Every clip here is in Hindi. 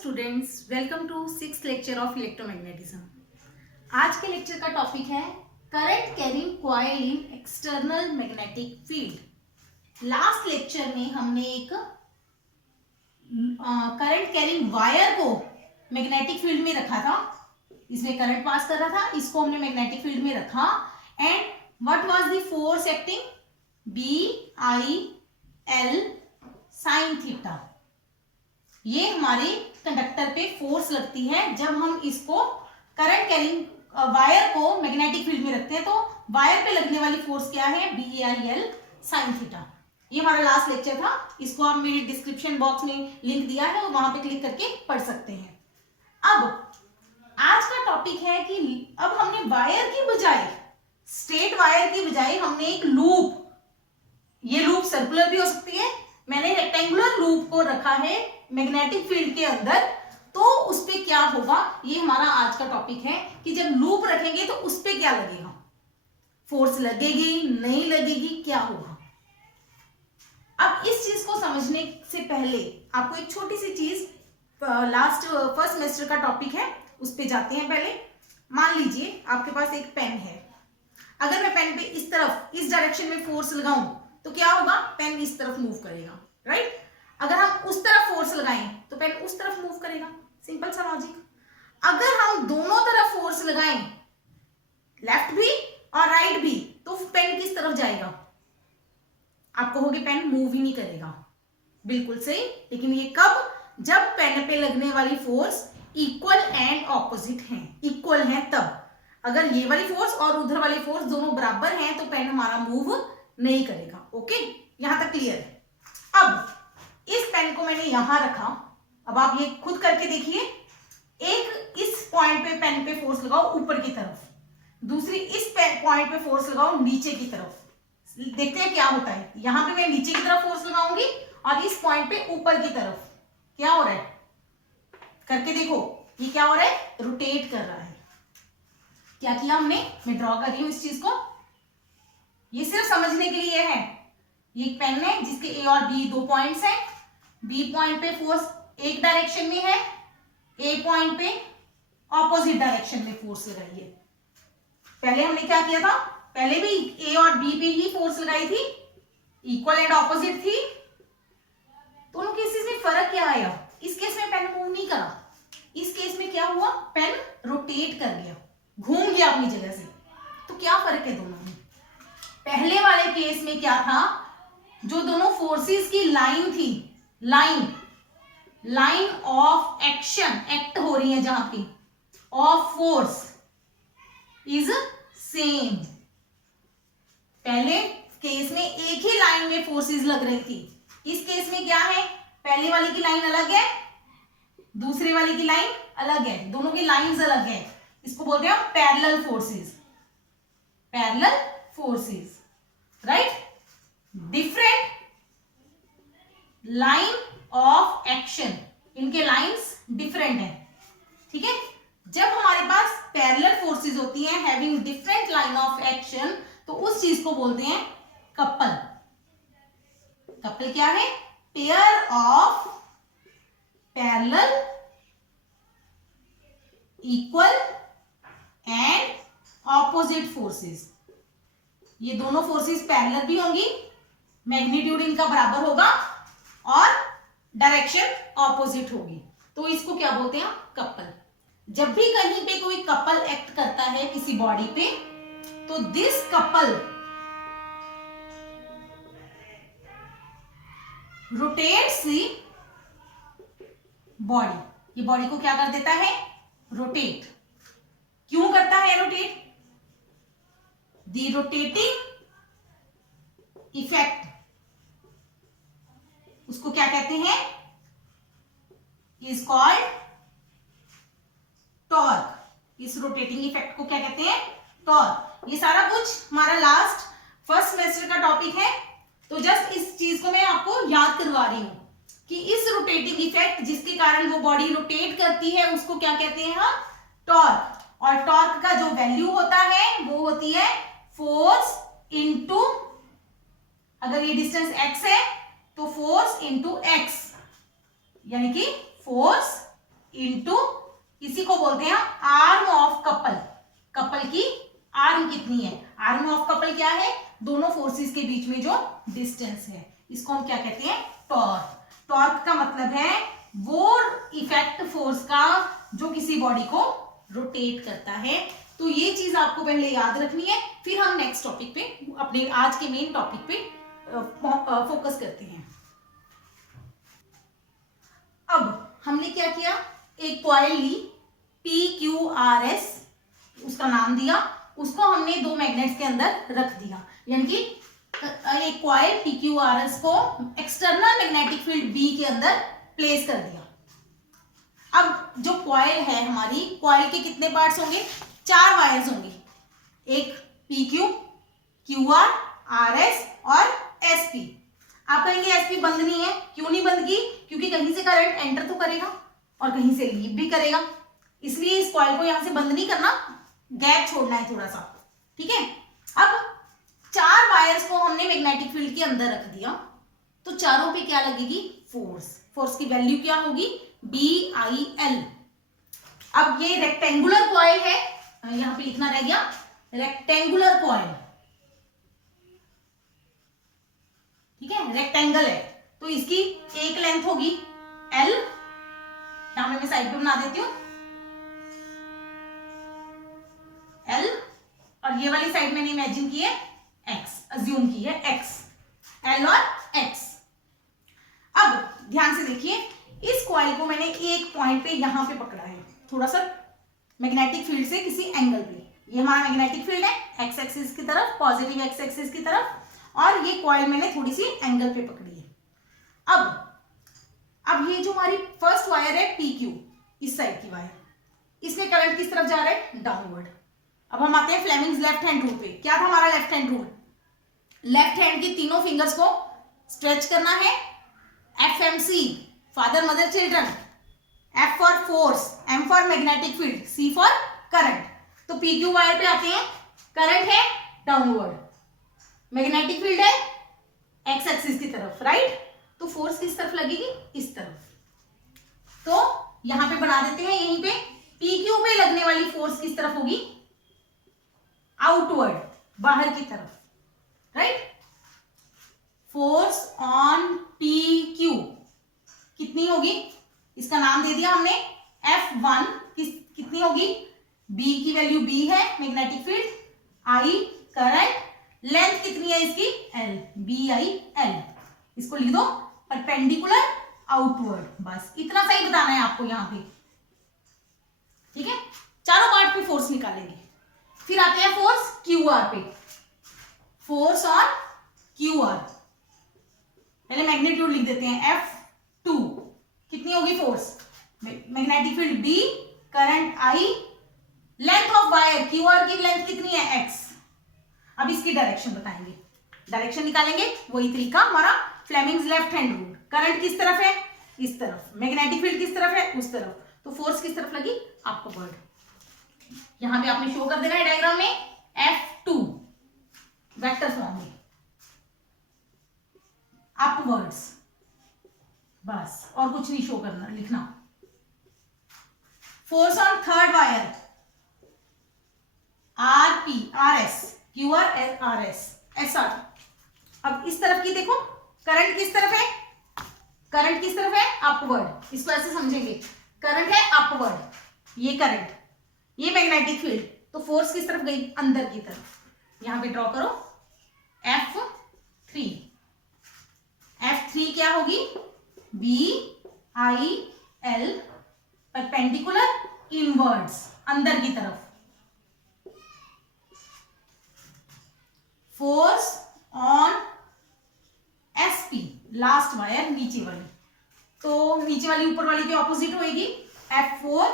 Students, welcome to 6th lecture of electromagnetism. आज के लेक्चर का टॉपिक है current carrying coil in external magnetic field. Last lecture में हमने एक करंट कैरिंग वायर को मैग्नेटिक फील्ड में रखा था, इसमें करंट पास कर रहा था, इसको हमने मैग्नेटिक फील्ड में रखा and what was the force acting? BIL sine theta. ये हमारे कंडक्टर पे फोर्स लगती है जब हम इसको करंट कैरिंग वायर को मैग्नेटिक फील्ड में रखते हैं। तो वायर पे लगने वाली फोर्स क्या है? BIL sine theta. ये हमारा लास्ट लेक्चर था, इसको आप मेरे डिस्क्रिप्शन बॉक्स में लिंक दिया है और वहां पे क्लिक करके पढ़ सकते हैं। अब आज का टॉपिक है कि अब हमने वायर की बजाय, स्ट्रेट वायर की बजाय हमने एक लूप, ये लूप सर्कुलर भी हो सकती है, मैंने रेक्टेंगुलर लूप को रखा है मैग्नेटिक फील्ड के अंदर। तो उस पे क्या होगा, ये हमारा आज का टॉपिक है कि जब लूप रखेंगे तो उस पे क्या लगेगा, फोर्स लगेगी नहीं लगेगी, क्या होगा। अब इस चीज को समझने से पहले आपको एक छोटी सी चीज, फर्स्ट सेमेस्टर का टॉपिक है, उस पे जाते हैं। पहले मान लीजिए आपके पास एक पेन है, अगर मैं पेन पे इस तरफ, इस डायरेक्शन में फोर्स लगाऊं तो क्या होगा? पेन इस तरफ मूव करेगा, राइट। अगर हम उस तरफ फोर्स लगाएं तो पेन उस तरफ मूव करेगा, सिंपल सा लॉजिक। अगर हम दोनों तरफ फोर्स लगाएं, लेफ्ट भी और राइट भी, तो पेन किस तरफ जाएगा? आप कहोगे पेन मूव ही नहीं करेगा, बिल्कुल सही। लेकिन ये कब? जब पेन पे लगने वाली फोर्स इक्वल एंड ऑपोजिट हैं, इक्वल हैं तब। अगर ये वाली फोर्स और उधर वाली फोर्स दोनों बराबर हैं तो पेन हमारा मूव नहीं करेगा। ओके, यहां तक क्लियर है। अब इस पेन को मैंने यहां रखा, अब आप ये खुद करके देखिए। एक इस पॉइंट पे पेन पे फोर्स लगाओ ऊपर की तरफ, दूसरी इस पॉइंट पे फोर्स लगाओ नीचे की तरफ। देखते हैं क्या होता है। यहां पे मैं नीचे की तरफ फोर्स लगाऊंगी और इस पॉइंट पे ऊपर की तरफ क्या हो रहा है, करके देखो। ये क्या हो रहा है? रोटेट कर रहा है। क्या किया हमने? मैं ड्रॉ कर रही हूं इस चीज को, ये सिर्फ समझने के लिए है। ये एक पेन है जिसके ए और बी दो पॉइंट्स हैं। बी पॉइंट पे फोर्स एक डायरेक्शन में है, ए पॉइंट पे ऑपोजिट डायरेक्शन में फोर्स लगाई है। पहले हमने क्या किया था? पहले भी ए और बी पे ही फोर्स लगाई थी, इक्वल एंड ऑपोजिट थी। दोनों केसेस में फर्क क्या आया? इस केस में पेन मूव नहीं करा, इस केस में क्या हुआ? पेन रोटेट कर गया, घूम गया अपनी जगह से। तो क्या फर्क है दोनों में? पहले वाले केस में क्या था? जो दोनों फोर्सेस की लाइन थी, लाइन ऑफ एक्शन, एक्ट हो रही है जहां पे, ऑफ फोर्स इज सेम। पहले केस में एक ही लाइन में फोर्सेस लग रही थी, इस केस में क्या है? पहले वाली की लाइन अलग है, दूसरे वाली की लाइन अलग है, दोनों की लाइंस अलग है। इसको बोलते हैं parallel forces, parallel forces, right. Different line of action, इनके लाइंस डिफरेंट है, ठीक है। जब हमारे पास पैरेलल फोर्सेस होती हैं having different line of action, तो उस चीज को बोलते हैं कपल। कपल क्या है? Pair of parallel equal and opposite forces. ये दोनों फोर्सेस पैरेलल भी होंगी, मैग्नीट्यूड इनका बराबर होगा और डायरेक्शन ऑपोजिट होगी, तो इसको क्या बोलते हैं? कपल। जब भी कहीं पे कोई कपल एक्ट करता है किसी बॉडी पे, तो this couple rotates the body. ये बॉडी को क्या कर देता है? रोटेट। क्यों करता है रोटेट? द रोटेटिंग इफेक्ट, उसको क्या कहते हैं? Is called torque. इस रोटेटिंग इफेक्ट को क्या कहते हैं? टॉर्क। ये सारा कुछ हमारा लास्ट फर्स्ट सेमेस्टर का टॉपिक है, तो जस्ट इस चीज को मैं आपको याद करवा रही हूं कि इस रोटेटिंग इफेक्ट जिसके कारण वो बॉडी रोटेट करती है उसको क्या कहते हैं? हम टॉर्क। और टॉर्क का जो वैल्यू होता है वो होती है फोर्स इंटू, अगर ये डिस्टेंस x है तो फोर्स इंटू एक्स, यानी कि फोर्स इंटू इसी को बोलते हैं आर्म ऑफ कपल। कपल की आर्म कितनी है, आर्म ऑफ कपल क्या है, दोनों फोर्सेस के बीच में जो डिस्टेंस है, इसको हम क्या कहते हैं, टॉर्क। टॉर्क का मतलब है वो इफेक्ट फोर्स का जो किसी बॉडी को रोटेट करता है। तो ये चीज आपको पहले याद रखनी है, फिर हम नेक्स्ट टॉपिक पे, अपने आज के मेन टॉपिक पे फोकस करते हैं। अब हमने क्या किया, एक कॉइल ली PQRS, उसका नाम दिया, उसको हमने दो मैग्नेट्स के अंदर रख दिया, यानी कि एक कॉइल PQRS को एक्सटर्नल मैग्नेटिक फील्ड B के अंदर प्लेस कर दिया। अब जो कॉइल है हमारी, कॉइल के कितने पार्ट्स होंगे, 4 वायर्स होंगे, एक PQ, QR, RS और SP। आप कहेंगे SP बंद नहीं है, क्यों नहीं बंद की, क्योंकि कहीं से करंट एंटर तो करेगा और कहीं से लीव भी करेगा, इसलिए इस कॉइल को यहां से बंद नहीं करना, गैप छोड़ना है थोड़ा सा, ठीक है। अब 4 वायर्स को हमने मैग्नेटिक फील्ड के अंदर रख दिया, तो चारों पे क्या लगेगी, फोर्स। फोर्स की वैल्यू क्या होगी, BIL। अब ये रेक्टेंगुलर कॉइल है, यहां पे लिखना रह गया, रेक्टेंगुलर कॉइल, ठीक है, रेक्टेंगल है, तो इसकी एक लेंथ होगी L, यहां मैं साइड पे बना देती हूं L, और ये वाली साइड मैंने इमेजिन की है X, अज्यूम की है X, L और X। अब ध्यान से देखिए, इस कॉइल को मैंने एक पॉइंट पे यहां पे पकड़ा है, थोड़ा सा मैग्नेटिक फील्ड से किसी एंगल पे, ये हमारा मैग्नेटिक फील्ड है एक्स एक्सिस की तरफ, पॉजिटिव एक्स एक्सिस की तरफ, और ये कॉइल मैंने थोड़ी सी एंगल पे पकड़ी है। अब ये जो हमारी फर्स्ट वायर है PQ, इस साइड की वायर, इसमें करंट किस तरफ जा रहा है, डाउनवर्ड। अब हम आते हैं फ्लेमिंग्स लेफ्ट हैंड रूल पे। क्या था हमारा left hand rule, left hand की तीनों फिंगर्स को स्ट्रेच करना है, FMC, father mother children, F for force, M for magnetic field, C for current. तो PQ वायर पे आते हैं, करंट है डाउनवर्ड, मैग्नेटिक फील्ड है एक्स एक्सिस की तरफ, राइट, तो फोर्स किस तरफ लगेगी, इस तरफ। तो यहां पे बना देते हैं, यहीं पे PQ पे लगने वाली फोर्स किस तरफ होगी, आउटवर्ड, बाहर की तरफ, राइट। फोर्स ऑन PQ कितनी होगी, इसका नाम दे दिया हमने F1, कितनी होगी, B की वैल्यू B है magnetic field, I current, length कितनी है इसकी L, BIL, इसको लिख दो परपेंडिकुलर आउटवर्ड, बस इतना सही बताना है आपको यहां पे, ठीक है। चारों पार्ट पे फोर्स निकालेंगे, फिर आते हैं फोर्स QR पे, फोर्स ऑन QR, पहले मैग्नीट्यूड लिख देते हैं F2, कितनी होगी force, magnetic field B, current I, length of wire QR की लेंथ कितनी है X। अब इसकी डायरेक्शन बताएंगे, डायरेक्शन निकालेंगे, वही तरीका हमारा Fleming's left hand rule, current किस तरफ है, इस तरफ, मैग्नेटिक फील्ड किस तरफ है, उस तरफ, तो फोर्स किस तरफ लगी, अपवर्ड। यहां पे आपने शो कर देना है डायग्राम में F2 वेक्टर फॉर्म में, अपवर्ड्स, बस और कुछ नहीं शो करना, लिखना। Force on third wire RP, RS, QR, RS, SR। अब इस तरफ की देखो, करंट किस तरफ है, करंट किस तरफ है, अपवर्ड, इसको ऐसे समझेंगे, करंट है अपवर्ड, ये करंट, ये मैग्नेटिक फील्ड, तो फोर्स किस तरफ गई, अंदर की तरफ, यहां पे ड्रॉ करो F3, F3 क्या होगी, BIL, परपेंडिकुलर इनवर्ड्स, अंदर की तरफ। Force on SP, last wire नीचे वाली, तो नीचे वाली ऊपर वाली के ऑपोजिट होगी, F4,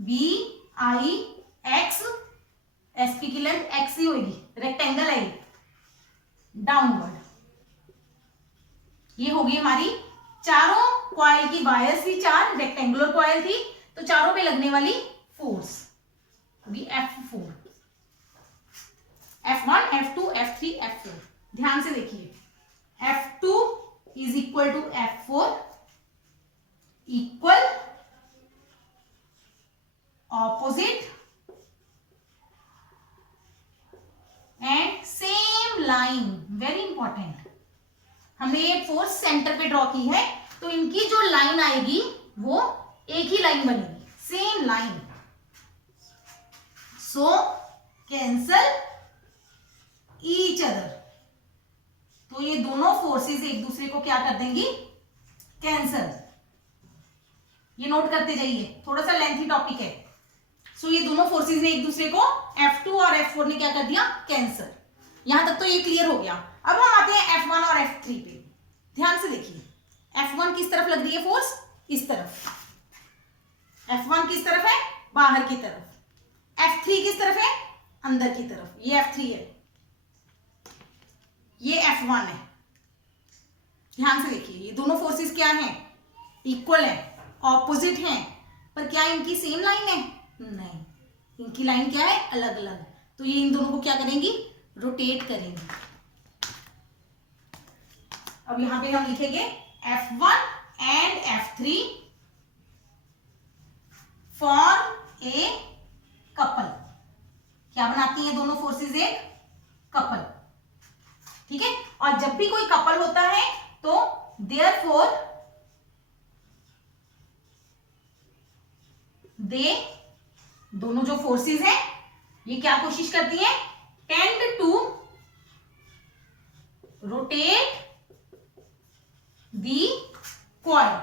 BIX, SP की लेंथ X ही होगी, रेक्टेंगल है, डाउनवर्ड। ये होगी हमारी चारों कॉइल की वायर्स थी, 4 रेक्टेंगुलर कॉइल थी, तो चारों पे लगने वाली फोर्स होगी F4, F1, F2, F3, F4। ध्यान से देखिए, F2 is equal to F4 equal opposite and same line, very important. हमने ये फोर्स सेंटर पे ड्रॉ की है, तो इनकी जो लाइन आएगी वो एक ही लाइन बनेगी, same line. So cancel each other, तो ये दोनों फोर्सेस एक दूसरे को क्या कर देंगी, कैंसल। ये नोट करते जाइए, थोड़ा सा लेंथी टॉपिक है। सो ये दोनों फोर्सेस ने एक दूसरे को F2 और F4 ने क्या कर दिया, कैंसल। यहां तक तो ये क्लियर हो गया। अब हम आते हैं F1 और F3 पे। ध्यान से देखिए, F1 किस तरफ लग रही है फोर्स, इस तरफ। F1 किस तरफ है, बाहर की तरफ। F3 किस तरफ है, अंदर की तरफ। ये F3 है, ये F1 है। ध्यान से देखिए, ये दोनों फोर्सेस क्या हैं, इक्वल है, ऑपोजिट हैं, पर क्या इनकी सेम लाइन है, नहीं, इनकी लाइन क्या है, अलग अलग। तो ये इन दोनों को क्या करेंगी, रोटेट करेंगी। अब यहां पे हम लिखेंगे F1 and F3 form a couple. क्या बनाती हैं दोनों फोर्सेस, एक कपल। ठीक है, और जब भी कोई कपल होता है तो देयरफॉर दे, दोनों जो फोर्सेस हैं ये क्या कोशिश करती हैं, tend to rotate the coil.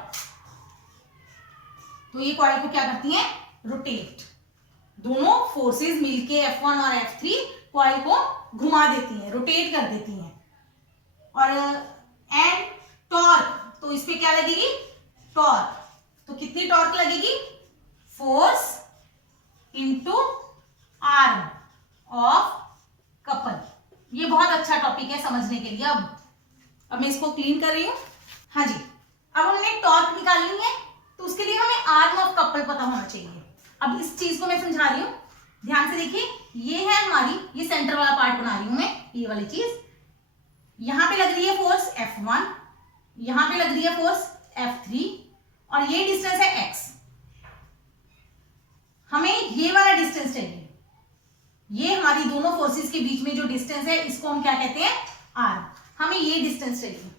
तो ये कॉइल को क्या करती हैं, रोटेट। दोनों फोर्सेस मिलके F1 और F3 कॉइल को घुमा देती हैं, रोटेट कर देती हैं। और एंड टॉर्क, तो इस पे क्या लगेगी, टॉर्क। तो कितनी टॉर्क लगेगी, force into arm of couple. ये बहुत अच्छा टॉपिक है समझने के लिए। अब मैं इसको क्लीन कर रही हूं। हाँ जी, अब हमने टॉर्क निकालनी है, तो उसके लिए हमें आर्म ऑफ कपल पता होना चाहिए। अब इस चीज को मैं समझा रही हूं, ध्यान से देखिए। ये है हमारी, ये सेंटर वाला पार्ट बना रही हूं मैं, ये वाली चीज। यहां पे लग रही है फोर्स F1, यहां पे लग रही है फोर्स F3, और ये डिस्टेंस है x। हमें ये वाला डिस्टेंस चाहिए। ये हमारी दोनों फोर्सेस के बीच में जो डिस्टेंस है, इसको हम क्या कहते हैं, r। हमें ये डिस्टेंस चाहिए।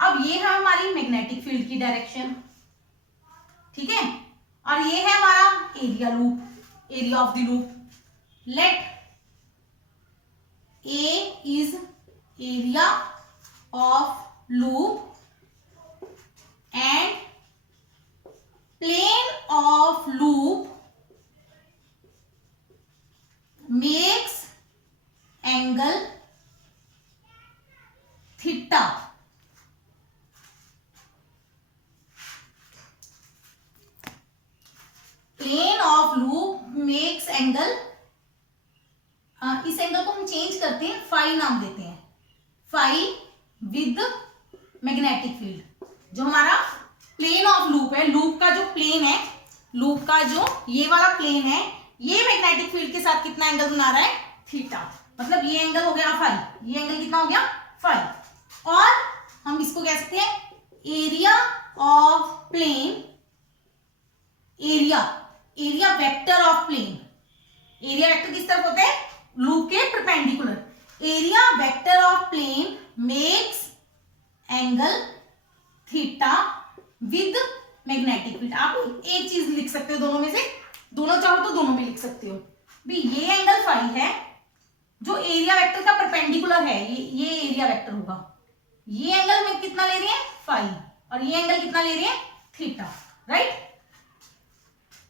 अब ये है हमारी मैग्नेटिक फील्ड की डायरेक्शन, ठीक है, और ये है हमारा area loop, area of the loop. Let A is area of loop and plane of loop makes angle theta। Plane of loop makes angle, इस एंगल को हम चेंज करते हैं, फाई नाम देते हैं, फाई विद मैग्नेटिक फील्ड। जो हमारा प्लेन ऑफ लूप है, लूप का जो प्लेन है, लूप का जो ये वाला प्लेन है, ये मैग्नेटिक फील्ड के साथ कितना एंगल बना रहा है, थीटा। मतलब ये एंगल हो गया फाई, ये एंगल कितना हो गया, फाई। और हम इसको कह सकते हैं area of plane, area vector of plane. Area vector किस तरफ होते हैं, लूप के perpendicular. Area vector of plane makes angle theta with magnetic field. आप एक चीज लिख सकते हो दोनों में से, दोनों चाहो तो दोनों में लिख सकते हो भी। ये एंगल फाई है जो एरिया वेक्टर का परपेंडिकुलर है, ये एरिया वेक्टर होगा। ये एंगल में कितना ले रही है, फाई, और ये एंगल कितना ले रही है, थीटा, राइट।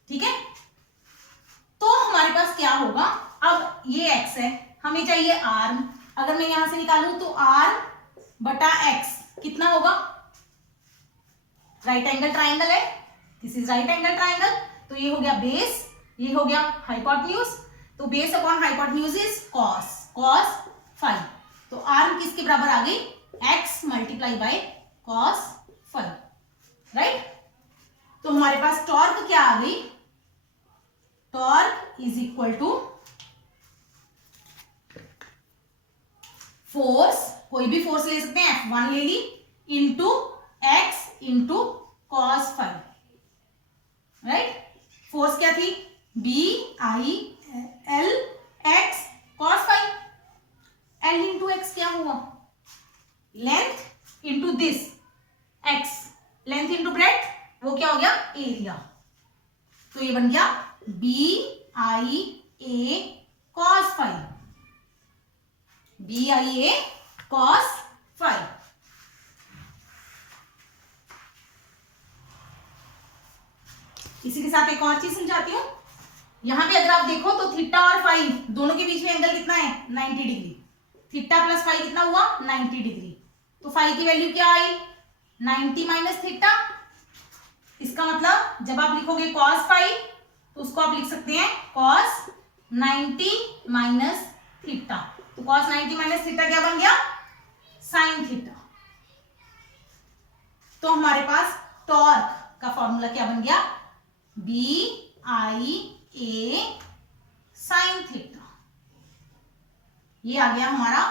ठीक है, तो हमारे पास क्या होगा, अब ये x है, हमें चाहिए आर्म। अगर मैं यहां से निकालूं तो r बटा x कितना होगा, राइट एंगल ट्राइंगल है, this is right angle triangle. तो ये हो गया बेस, ये हो गया हाइपोटेन्यूज। तो base upon hypotenuse is cos, cos phi. तो आर्म किसके बराबर आ गई, x multiply by cos phi, right. तो हमारे पास टॉर्क क्या आ गई, torque is equal to force, कोई भी फोर्स ले सकते हैं, F1 ले ली, into X into cos phi, right. Force क्या थी, हो गया एरिया, तो ये बन गया BIA cos phi, BIA cos phi। इसी के साथ एक और चीज समझाती हूं। यहां पे अगर आप देखो तो थीटा और फाई दोनों के बीच में एंगल कितना है 90 डिग्री, थीटा प्लस फाई कितना हुआ 90 डिग्री, तो फाई की वैल्यू क्या आई 90 माइनस थीटा। इसका मतलब जब आप लिखोगे cos फाई तो उसको आप लिख सकते हैं cos 90 माइनस थीटा, तो cos 90 माइनस थीटा क्या बन गया sin थीटा। तो हमारे पास टॉर्क का फॉर्मूला क्या बन गया BIA sin थीटा। ये आ गया हमारा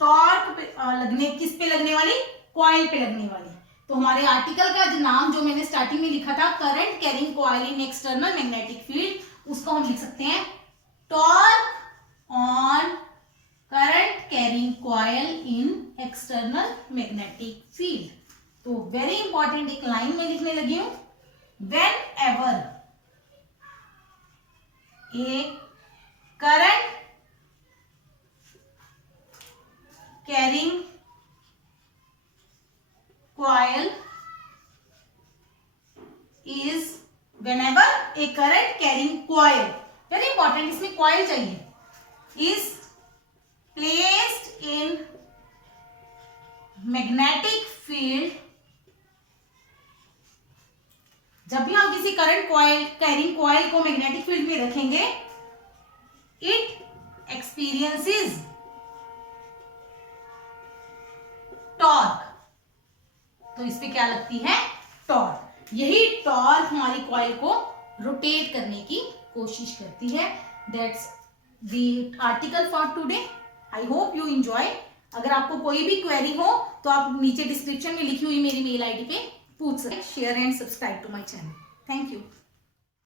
टॉर्क लगने, किस पे लगने वाली कॉइल पे लगने वाली। तो हमारे आर्टिकल का जो नाम जो मैंने स्टार्टिंग में लिखा था current carrying coil in external magnetic field, उसको हम लिख सकते हैं torque on current carrying coil in external magnetic field. तो वेरी इंपॉर्टेंट एक लाइन में लिखने लगी हूं, whenever a current carrying coil is, whenever a current carrying coil, very important इसमें coil चाहिए, is placed in magnetic field, जब भी हम किसी करंट कॉइल कैरिंग कॉइल को मैग्नेटिक फील्ड में रखेंगे, इट एक्सपीरियंसेस टॉर्क, तो इस पे क्या लगती है टॉर्क। यही टॉर्क हमारी कॉइल को रोटेट करने की कोशिश करती है। That's the article for today. I hope you enjoy. अगर आपको कोई भी क्वेरी हो तो आप नीचे डिस्क्रिप्शन में लिखी हुई मेरी मेल आईडी पे पूछ सकते हैं। Share and subscribe to my channel. Thank you.